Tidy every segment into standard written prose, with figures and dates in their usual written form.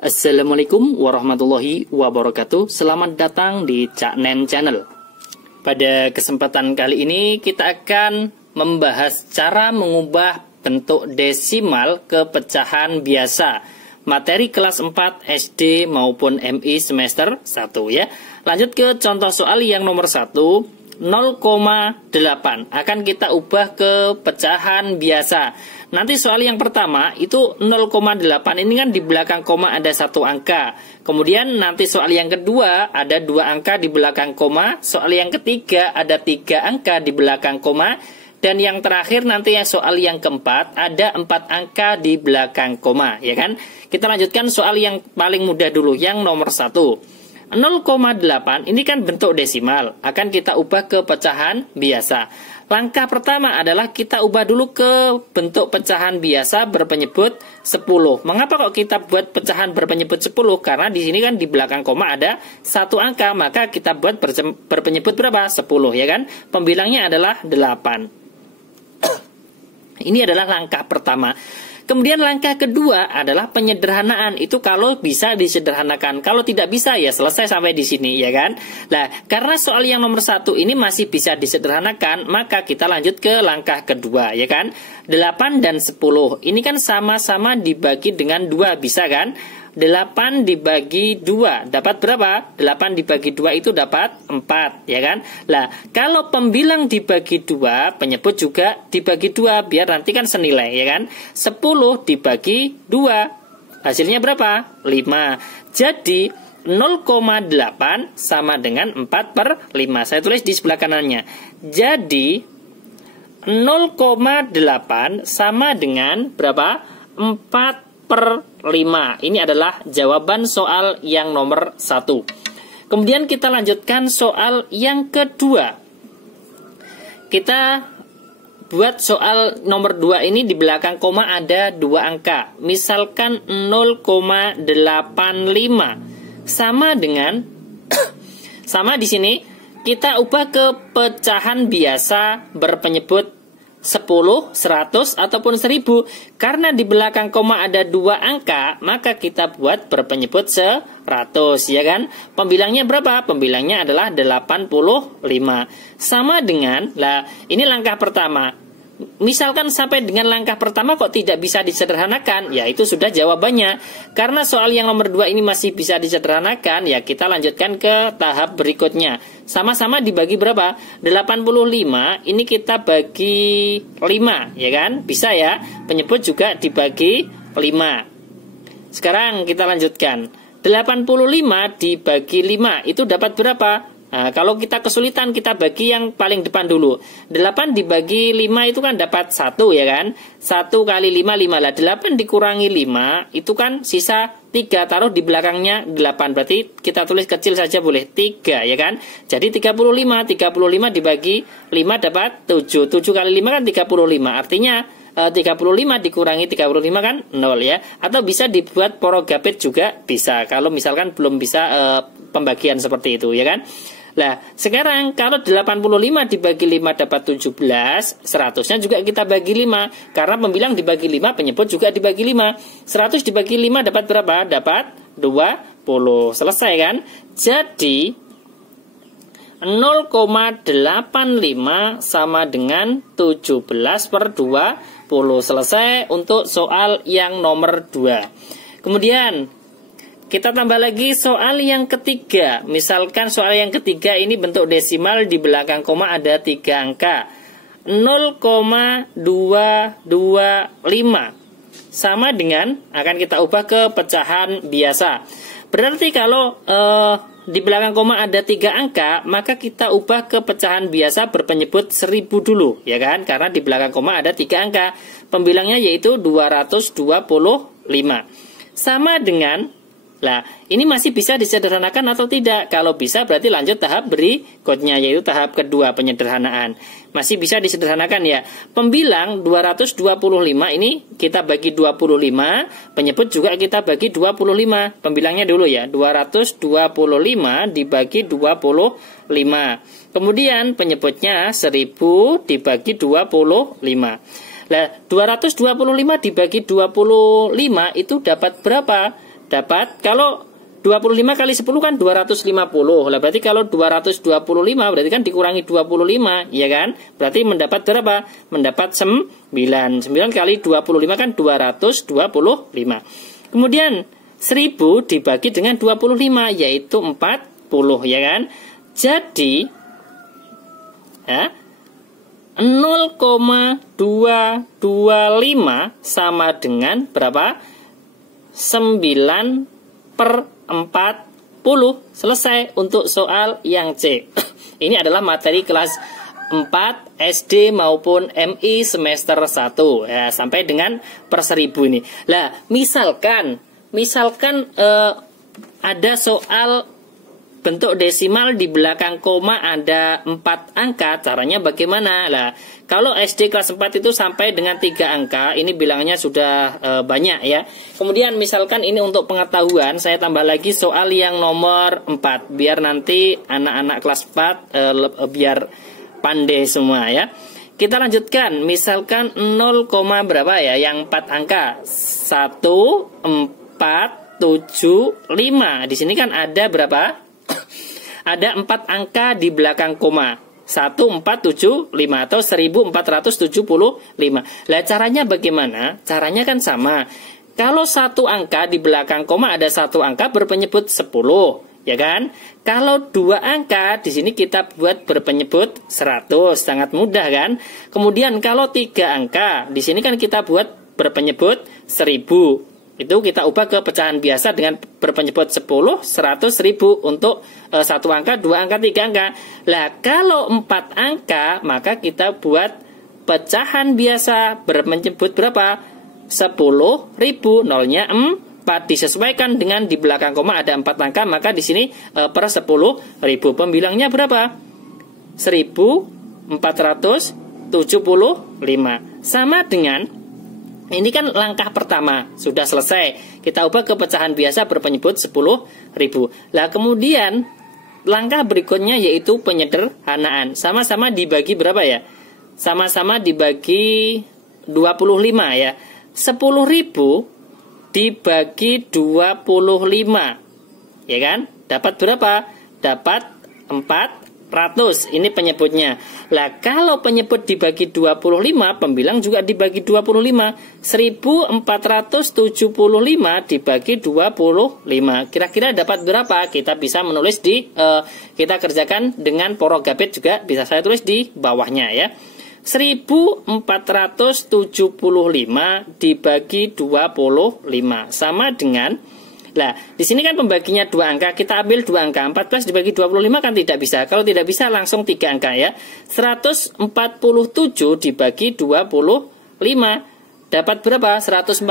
Assalamualaikum warahmatullahi wabarakatuh. Selamat datang di Cak Nen Channel. Pada kesempatan kali ini kita akan membahas cara mengubah bentuk desimal ke pecahan biasa. Materi kelas 4 SD maupun MI semester 1 ya. Lanjut ke contoh soal yang nomor 1. 0,8 akan kita ubah ke pecahan biasa. Nanti soal yang pertama itu 0,8 ini kan di belakang koma ada satu angka. Kemudian nanti soal yang kedua ada 2 angka di belakang koma. Soal yang ketiga ada 3 angka di belakang koma. Dan yang terakhir nanti yang soal yang keempat ada 4 angka di belakang koma, ya kan? Kita lanjutkan soal yang paling mudah dulu, yang nomor 1. 0,8 ini kan bentuk desimal, akan kita ubah ke pecahan biasa. Langkah pertama adalah kita ubah dulu ke bentuk pecahan biasa berpenyebut 10. Mengapa kok kita buat pecahan berpenyebut 10? Karena di sini kan di belakang koma ada satu angka, maka kita buat berpenyebut berapa? 10, ya kan? Pembilangnya adalah 8. Ini adalah langkah pertama. Kemudian langkah kedua adalah penyederhanaan. Itu kalau bisa disederhanakan. Kalau tidak bisa ya selesai sampai di sini, ya kan? Nah, karena soal yang nomor 1 ini masih bisa disederhanakan, maka kita lanjut ke langkah kedua, ya kan? 8 dan 10. Ini kan sama-sama dibagi dengan 2, bisa kan? 8 dibagi 2 dapat berapa? 8 dibagi 2 itu dapat 4, ya kan? Lah, kalau pembilang dibagi 2, penyebut juga dibagi 2 biar nanti kan senilai, ya kan? 10 dibagi 2 hasilnya berapa? 5. Jadi 0,8 sama dengan 4/5. Saya tulis di sebelah kanannya. Jadi 0,8 sama dengan berapa? 4/5. Ini adalah jawaban soal yang nomor 1. Kemudian kita lanjutkan soal yang kedua. Kita buat soal nomor 2 ini di belakang koma ada 2 angka. Misalkan 0,85 sama dengan sama di sini kita ubah ke pecahan biasa berpenyebut 10, 100, ataupun 1000. Karena di belakang koma ada 2 angka, maka kita buat berpenyebut 100, ya kan? Pembilangnya berapa? Pembilangnya adalah 85. Sama dengan, lah ini langkah pertama. Misalkan sampai dengan langkah pertama kok tidak bisa disederhanakan, ya itu sudah jawabannya. Karena soal yang nomor 2 ini masih bisa disederhanakan, ya kita lanjutkan ke tahap berikutnya. Sama-sama dibagi berapa? 85 ini kita bagi 5, ya kan? Bisa ya, penyebut juga dibagi 5. Sekarang kita lanjutkan. 85 dibagi 5 itu dapat berapa? Nah, kalau kita kesulitan kita bagi yang paling depan dulu. 8 dibagi 5 itu kan dapat 1, ya kan? 1 kali 5, 5 lah. 8 dikurangi 5 itu kan sisa 3, taruh di belakangnya 8. Berarti kita tulis kecil saja boleh, 3, ya kan? Jadi 35 dibagi 5 dapat 7. 7 kali 5 kan 35. Artinya 35 dikurangi 35 kan 0, ya. Atau bisa dibuat porogapit juga bisa. Kalau misalkan belum bisa pembagian seperti itu, ya kan? Nah, sekarang kalau 85 dibagi 5 dapat 17, 100-nya juga kita bagi 5. Karena pembilang dibagi 5, penyebut juga dibagi 5. 100 dibagi 5 dapat berapa? Dapat 20. Selesai kan? Jadi 0,85 sama dengan 17/20. Selesai untuk soal yang nomor 2. Kemudian kita tambah lagi soal yang ketiga. Misalkan soal yang ketiga ini bentuk desimal di belakang koma ada 3 angka. 0,225 sama dengan akan kita ubah ke pecahan biasa. Berarti kalau di belakang koma ada 3 angka, maka kita ubah ke pecahan biasa berpenyebut 1000 dulu, ya kan? Karena di belakang koma ada 3 angka. Pembilangnya yaitu 225. Sama dengan, lah, ini masih bisa disederhanakan atau tidak? Kalau bisa berarti lanjut tahap berikutnya, yaitu tahap kedua, penyederhanaan. Masih bisa disederhanakan ya. Pembilang 225 ini kita bagi 25, penyebut juga kita bagi 25. Pembilangnya dulu ya, 225 dibagi 25. Kemudian penyebutnya 1000 dibagi 25. Nah, 225 dibagi 25 itu dapat berapa? dapat, kalau 25 kali 10 kan 250. Lah berarti kalau 225 berarti kan dikurangi 25, ya kan? Berarti mendapat berapa? Mendapat 9. 9 kali 25 kan 225. Kemudian 1000 dibagi dengan 25 yaitu 40, ya kan? Jadi ya, 0,225 sama dengan berapa? 9/40. Selesai untuk soal yang C. Ini adalah materi kelas 4 SD maupun MI semester 1 ya, sampai dengan per 1000 ini. Lah, misalkan ada soal bentuk desimal di belakang koma ada 4 angka, caranya bagaimana? Lah, kalau SD kelas 4 itu sampai dengan 3 angka, ini bilangannya sudah banyak ya. Kemudian misalkan ini untuk pengetahuan, saya tambah lagi soal yang nomor 4, biar nanti anak-anak kelas 4 biar pandai semua ya. Kita lanjutkan, misalkan 0, berapa ya, yang 4 angka, 1, 4, 7, 5. Di sini kan ada berapa? Ada 4 angka di belakang koma, 1475 atau 1475. Lah caranya bagaimana? Caranya kan sama. Kalau 1 angka di belakang koma ada 1 angka berpenyebut 10, ya kan? Kalau 2 angka di sini kita buat berpenyebut 100, sangat mudah kan? Kemudian kalau 3 angka di sini kan kita buat berpenyebut 1000. Itu kita ubah ke pecahan biasa dengan berpenyebut 10, 100, 1000 untuk 1 angka, 2 angka, 3 angka. Lah, kalau 4 angka, maka kita buat pecahan biasa berpenyebut berapa? 10.000, nolnya 4, disesuaikan dengan di belakang koma ada 4 angka, maka di sini per 10.000. Pembilangnya berapa? 1475. Sama dengan ini kan langkah pertama, sudah selesai. Kita ubah ke pecahan biasa berpenyebut 10.000. Lah kemudian langkah berikutnya yaitu penyederhanaan. Sama-sama dibagi berapa ya? Sama-sama dibagi 25 ya. 10.000 dibagi 25. Ya kan? Dapat berapa? Dapat 400. Ini penyebutnya. Lah kalau penyebut dibagi 25, pembilang juga dibagi 25. 1475 dibagi 25. Kira-kira dapat berapa? Kita bisa menulis di kita kerjakan dengan porogabit juga bisa saya tulis di bawahnya ya. 1475 dibagi 25 sama dengan, lah, di sini kan pembaginya 2 angka, kita ambil 2 angka. 14 dibagi 25 kan tidak bisa. Kalau tidak bisa langsung 3 angka ya. 147 dibagi 25 dapat berapa? 147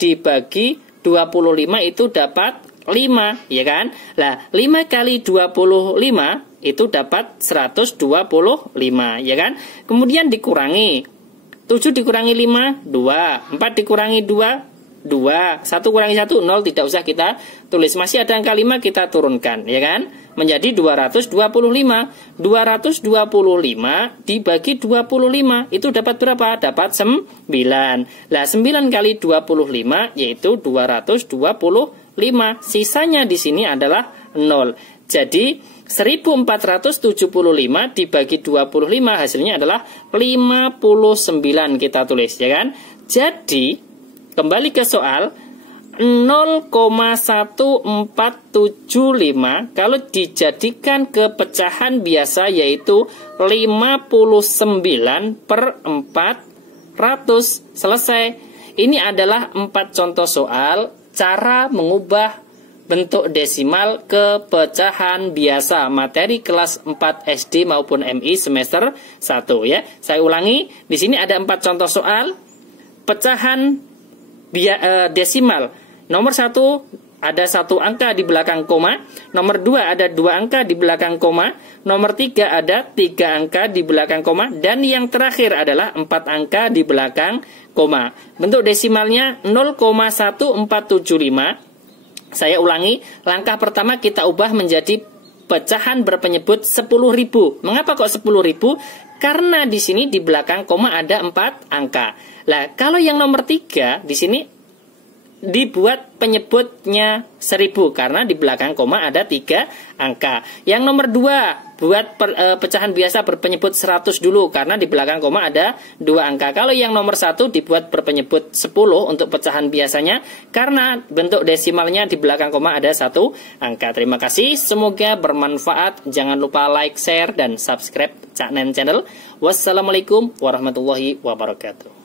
dibagi 25 itu dapat 5, ya kan? Lah, 5 kali 25 itu dapat 125, ya kan? Kemudian dikurangi. 7 dikurangi 5, 2. 4 dikurangi 2, 2, 1 kurangi 1, 0, tidak usah kita tulis. Masih ada angka 5, kita turunkan, ya kan? Menjadi 225. 225 dibagi 25, itu dapat berapa? Dapat 9. Lah, 9 kali 25 yaitu 225. Sisanya di sini adalah 0. Jadi 1475 dibagi 25 hasilnya adalah 59, kita tulis, ya kan? Jadi kembali ke soal, 0,1475 kalau dijadikan ke pecahan biasa yaitu 59/400. Selesai. Ini adalah 4 contoh soal cara mengubah bentuk desimal ke pecahan biasa materi kelas 4 SD maupun MI semester 1 ya. Saya ulangi, di sini ada 4 contoh soal pecahan desimal. Nomor 1 ada 1 angka di belakang koma. Nomor 2 ada 2 angka di belakang koma. Nomor 3 ada 3 angka di belakang koma. Dan yang terakhir adalah 4 angka di belakang koma. Bentuk desimalnya 0,1475. Saya ulangi, langkah pertama kita ubah menjadi pecahan berpenyebut 10.000. Mengapa kok 10.000? Karena di sini di belakang koma ada 4 angka. Lah, kalau yang nomor 3 di sini dibuat penyebutnya 1000 karena di belakang koma ada 3 angka. Yang nomor 2, buat pecahan biasa berpenyebut 100 dulu karena di belakang koma ada 2 angka. Kalau yang nomor 1 dibuat berpenyebut 10 untuk pecahan biasanya karena bentuk desimalnya di belakang koma ada 1 angka. Terima kasih, semoga bermanfaat. Jangan lupa like, share, dan subscribe channel. Wassalamualaikum warahmatullahi wabarakatuh.